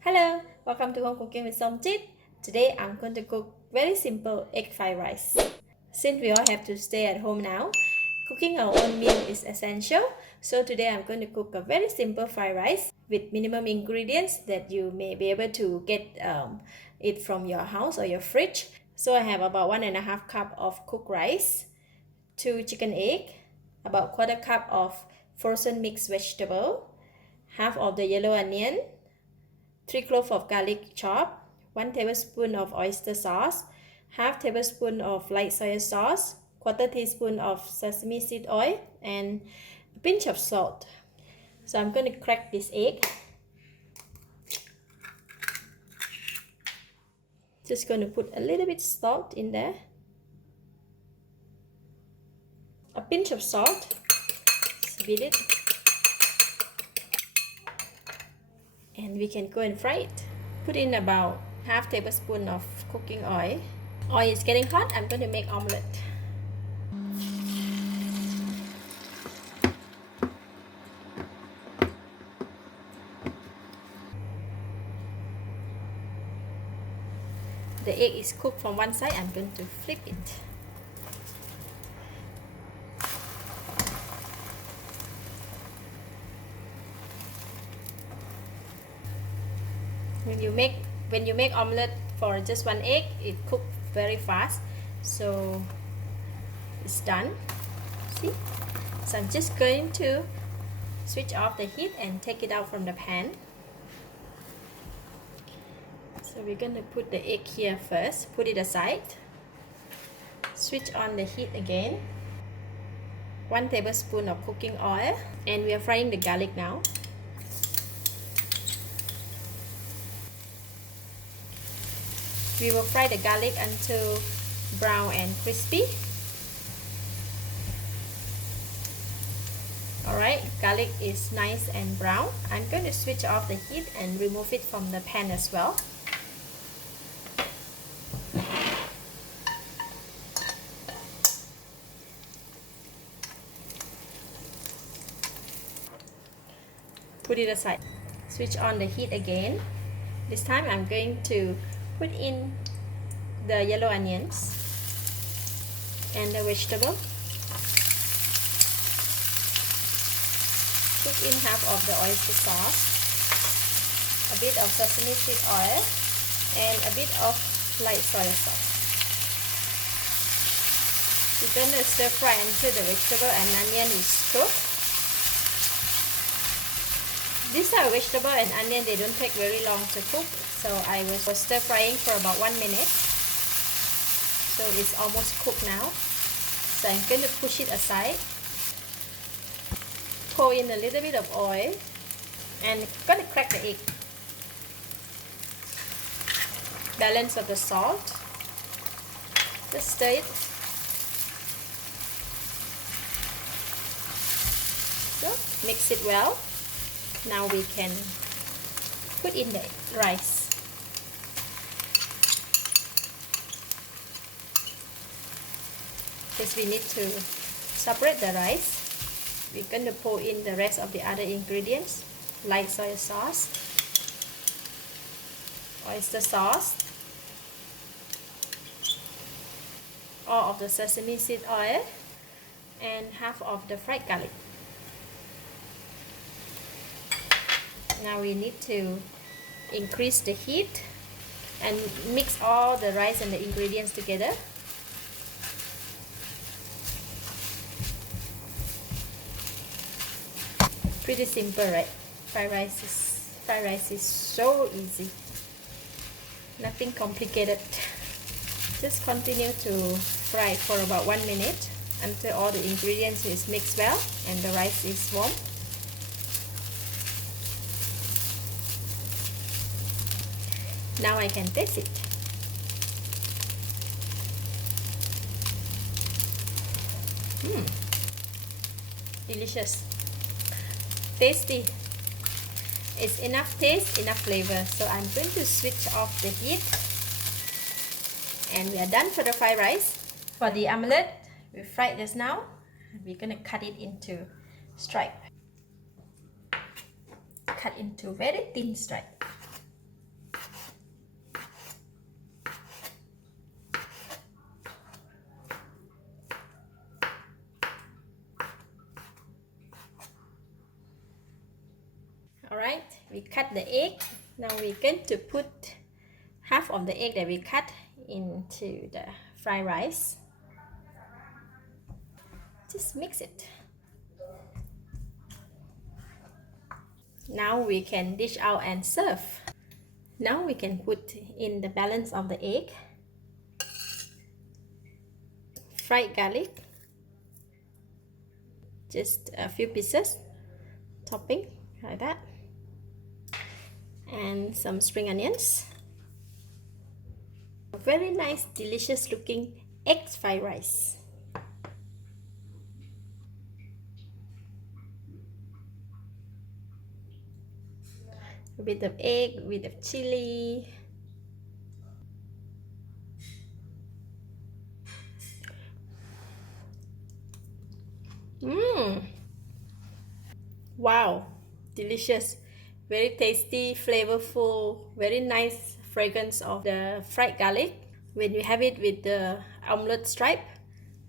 Hello, welcome to Home Cooking with Somjit. Today I'm going to cook very simple egg fried rice. Since we all have to stay at home now, cooking our own meal is essential. So today I'm going to cook a very simple fried rice with minimum ingredients that you may be able to get it from your house or your fridge. So I have about 1.5 cup of cooked rice, 2 chicken egg, about 1/4 cup of frozen mixed vegetable, half of the yellow onion, 3 cloves of garlic chopped, 1 tablespoon of oyster sauce, half tablespoon of light soy sauce, 1/4 teaspoon of sesame seed oil, and a pinch of salt. So I'm going to crack this egg. Just going to put a little bit salt in there. A pinch of salt. Just beat it. And we can go and fry it. Put in about half tablespoon of cooking oil. Oil is getting hot. I'm going to make omelette. The egg is cooked from one side. I'm going to flip it. When you make omelette for just one egg, it cooks very fast. So it's done. See? So I'm just going to switch off the heat and take it out from the pan. So we're going to put the egg here first. Put it aside. Switch on the heat again. 1 tablespoon of cooking oil, and we are frying the garlic now. We will fry the garlic until brown and crispy. Alright, garlic is nice and brown. I'm going to switch off the heat and remove it from the pan as well. Put it aside. Switch on the heat again. This time I'm going to put in the yellow onions and the vegetable. Put in half of the oyster sauce, a bit of sesame seed oil, and a bit of light soy sauce. We're going to stir fry until the vegetable and onion is cooked. These are vegetable and onion, they don't take very long to cook, so I was stir frying for about 1 minute. So it's almost cooked now. So I'm going to push it aside. Pour in a little bit of oil and I'm going to crack the egg. Balance of the salt. Just stir it. So mix it well. Now we can put in the rice. Because we need to separate the rice. We're going to pour in the rest of the other ingredients. Light soy sauce, oyster sauce, all of the sesame seed oil, and half of the fried garlic. Now we need to increase the heat and mix all the rice and the ingredients together. Pretty simple, right? Fried rice is so easy. Nothing complicated. Just continue to fry for about 1 minute until all the ingredients is mixed well and the rice is warm. Now I can taste it. Delicious. Tasty. It's enough taste, enough flavor. So I'm going to switch off the heat. And we are done for the fried rice. For the omelette, we fried just now. We're going to cut it into stripe. cut into very thin stripe. Alright, we cut the egg. Now we're going to put half of the egg that we cut into the fried rice. Just mix it. Now we can dish out and serve. Now we can put in the balance of the egg, fried garlic, just a few pieces, topping like that, and some spring onions. A very nice, delicious looking egg fried rice. A bit of egg, a bit of chili. Wow, delicious, very tasty, flavorful, very nice fragrance of the fried garlic. When you have it with the omelette stripe,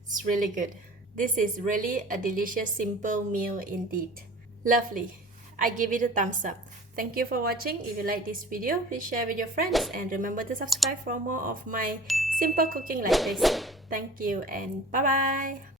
it's really good. This is really a delicious, simple meal indeed. Lovely. I give it a thumbs up. Thank you for watching. If you like this video, please share with your friends and remember to subscribe for more of my simple cooking like this. Thank you and bye bye.